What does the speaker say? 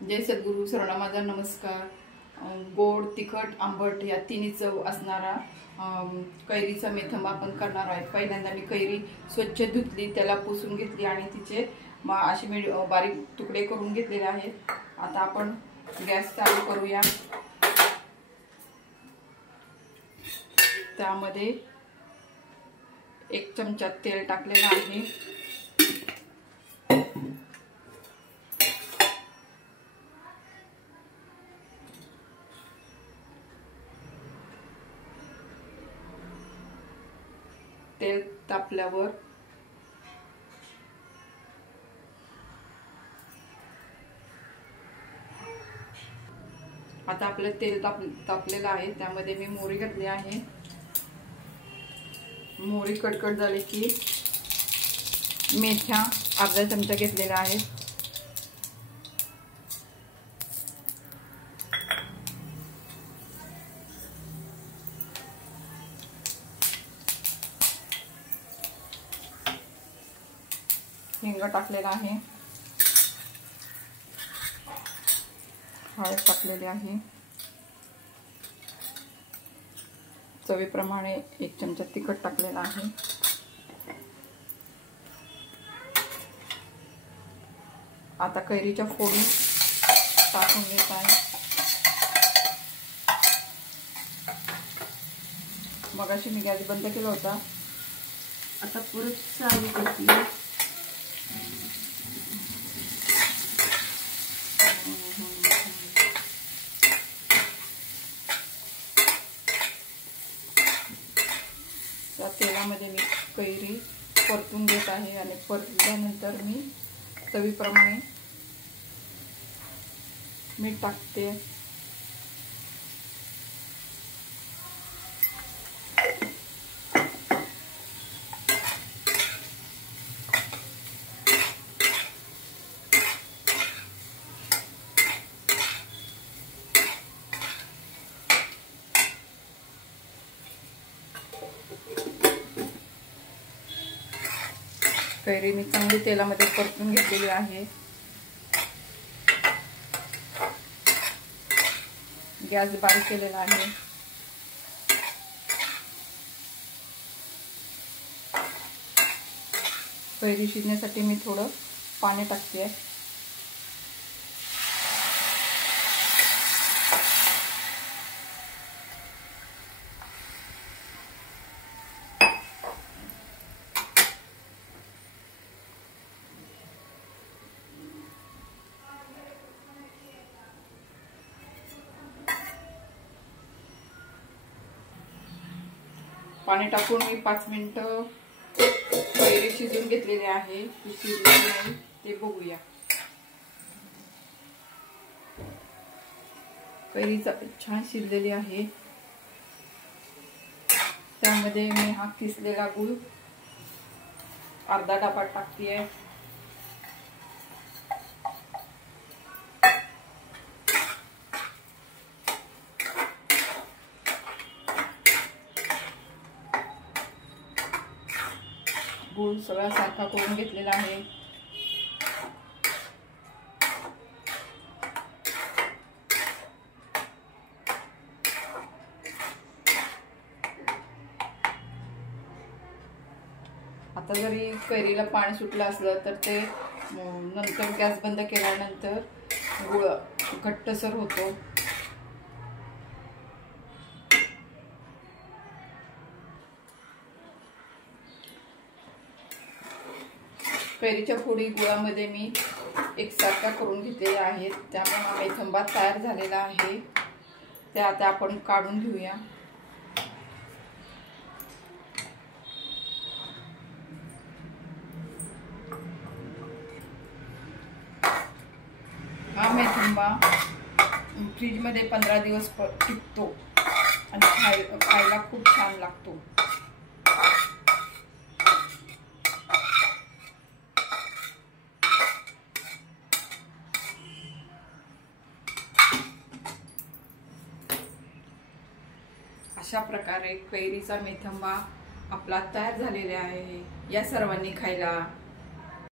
जय सद्गुरू सर्वांना माझा नमस्कार। गोड तिखट आंबट या तिन्ही चव असणारा कैरीचा मेथंबा आपण करणार आहे। पहिल्यांदा मी कैरी स्वच्छ धुतली, त्याला पुसून घेतली आणि तिचे असे बारीक तुकडे करून घेतलेले आहेत। आता आपण गॅस चालू करूया। त्यामध्ये 1 चमचा तेल टाकलेलं आहे। तेल तापल्यावर आता आपलं तेल तापलेलं आहे। त्यामध्ये मी मोहरी घातली आहे। मोहरी कडकड झाली की मेथ्या अर्धा चमचा घेतलेल्या आहेत। हिंग टाकलेला आहे, हळद टाकलेली आहे, चवीप्रमाणे 1 चमचा तिखट टाकलेला आहे। आता कैरीच्या फोडी टाकून घेत आहे। मगाशी मी गॅस बंद केला होता, आता परत चालू करते। त्या तेलामध्ये मी कैरी परतून घेत आहे आणि परतल्यानंतर मी चवीप्रमाणे मीठ टाकते। कैरी मी चांगली तेलामध्ये परतून घेतलेली आहे। गॅस बारीक केलेला आहे। कैरी शिजण्यासाठी मी थोडं पाणी टाकते। पाणी टाकून मी 5 मिनिटं कैरी शिजून घेतलेली आहे। शिजली नाही ते बघूया। कैरी छान शिजलेली आहे। त्यामध्ये मी हा किसलेला गूळ अर्धा डबा टाकते। गूळ सगळा सारखा करून घेतलेला आहे। आता जरी कैरीला पाणी सुटलं असलं तर ते नंतर गॅस बंद केल्यानंतर गूळ घट्टसर होतो। कैरीच्या फोडी गुळामध्ये मी एकसारख्या करून घेतलेल्या आहेत। त्यामुळे हा मेथंबा तयार झालेला आहे। ते आता आपण काढून घेऊया। हा मेथंबा फ्रीजमध्ये 15 दिवस टिकतो आणि खायला खूप छान लागतो। अशा प्रकारे कैरीचा मेथंबा आपला तयार झालेला आहे। या सर्वांनी खायला